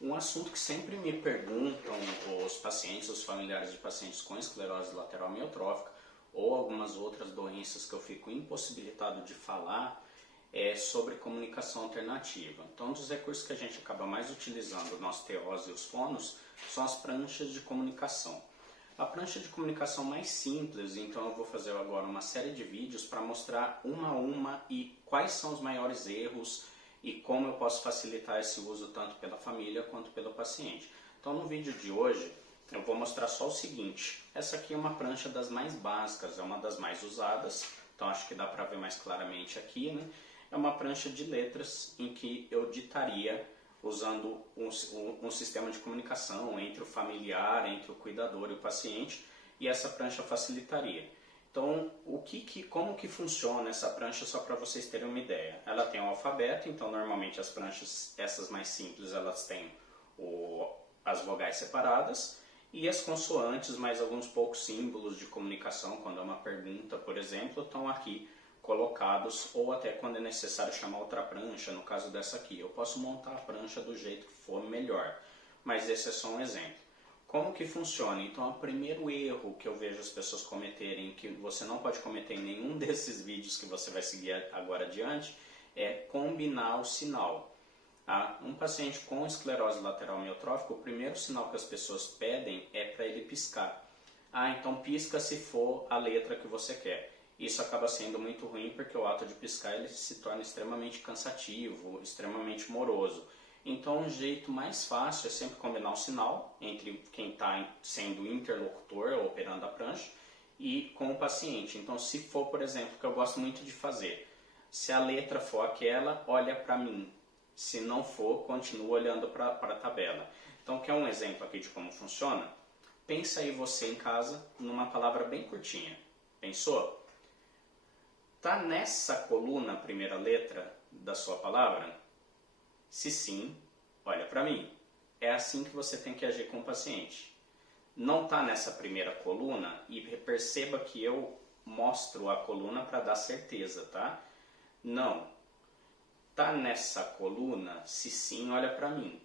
Um assunto que sempre me perguntam os pacientes, os familiares de pacientes com esclerose lateral amiotrófica ou algumas outras doenças que eu fico impossibilitado de falar é sobre comunicação alternativa. Então, um dos recursos que a gente acaba mais utilizando no osteose e os fonos são as pranchas de comunicação. A prancha de comunicação mais simples, então eu vou fazer agora uma série de vídeos para mostrar uma a uma e quais são os maiores erros e como eu posso facilitar esse uso tanto pela família quanto pelo paciente. Então no vídeo de hoje eu vou mostrar só o seguinte: essa aqui é uma prancha das mais básicas, é uma das mais usadas, então acho que dá para ver mais claramente aqui, né? É uma prancha de letras em que eu ditaria usando um sistema de comunicação entre o familiar, entre o cuidador e o paciente, e essa prancha facilitaria. Então, como que funciona essa prancha, só para vocês terem uma ideia? Ela tem um alfabeto, então normalmente as pranchas, essas mais simples, elas têm as vogais separadas, e as consoantes, mais alguns poucos símbolos de comunicação, quando é uma pergunta, por exemplo, estão aqui colocados, ou até quando é necessário chamar outra prancha, no caso dessa aqui. Eu posso montar a prancha do jeito que for melhor, mas esse é só um exemplo. Como que funciona? Então, o primeiro erro que eu vejo as pessoas cometerem, que você não pode cometer em nenhum desses vídeos que você vai seguir agora adiante, é combinar o sinal. Um paciente com esclerose lateral amiotrófica, o primeiro sinal que as pessoas pedem é para ele piscar. Então pisca se for a letra que você quer. Isso acaba sendo muito ruim porque o ato de piscar ele se torna extremamente cansativo, extremamente moroso. Então, um jeito mais fácil é sempre combinar o sinal entre quem está sendo o interlocutor, operando a prancha, e com o paciente. Então, se for, por exemplo, que eu gosto muito de fazer, se a letra for aquela, olha para mim. Se não for, continua olhando para a tabela. Então, quer um exemplo aqui de como funciona? Pensa aí você em casa numa palavra bem curtinha. Pensou? Tá nessa coluna a primeira letra da sua palavra? Se sim, olha para mim. É assim que você tem que agir com o paciente. Não está nessa primeira coluna e perceba que eu mostro a coluna para dar certeza, tá? Não. Tá nessa coluna? Se sim, olha para mim.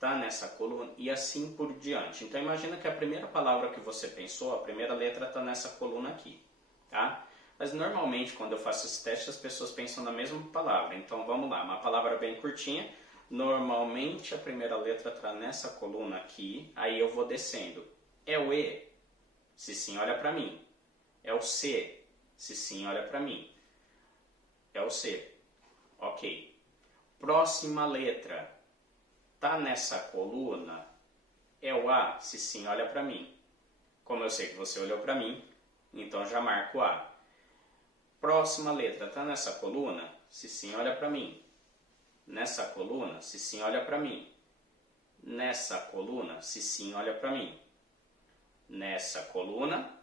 Tá nessa coluna e assim por diante. Então imagina que a primeira palavra que você pensou, a primeira letra está nessa coluna aqui. Tá? Mas normalmente quando eu faço esse teste as pessoas pensam na mesma palavra. Então vamos lá, uma palavra bem curtinha. Normalmente a primeira letra está nessa coluna aqui, aí eu vou descendo. É o E? Se sim, olha para mim. É o C? Se sim, olha para mim. É o C. Ok. Próxima letra. Tá nessa coluna? É o A? Se sim, olha para mim. Como eu sei que você olhou para mim, então já marco A. Próxima letra, tá nessa coluna? Se sim, olha para mim. Nessa coluna? Se sim, olha para mim. Nessa coluna? Se sim, olha para mim. Nessa coluna?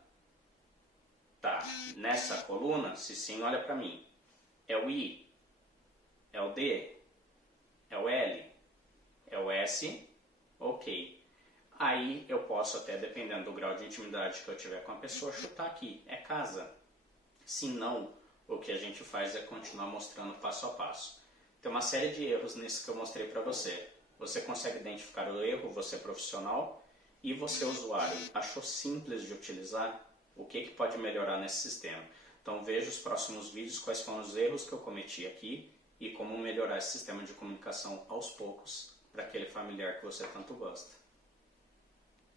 Tá. Nessa coluna? Se sim, olha para mim. É o I? É o D? É o L? É o S? Ok. Aí eu posso até, dependendo do grau de intimidade que eu tiver com a pessoa, chutar aqui. É casa. Se não, o que a gente faz é continuar mostrando passo a passo. Tem uma série de erros nisso que eu mostrei para você. Você consegue identificar o erro, você profissional, e você usuário. Achou simples de utilizar? O que pode melhorar nesse sistema? Então veja os próximos vídeos, quais foram os erros que eu cometi aqui e como melhorar esse sistema de comunicação aos poucos para aquele familiar que você tanto gosta.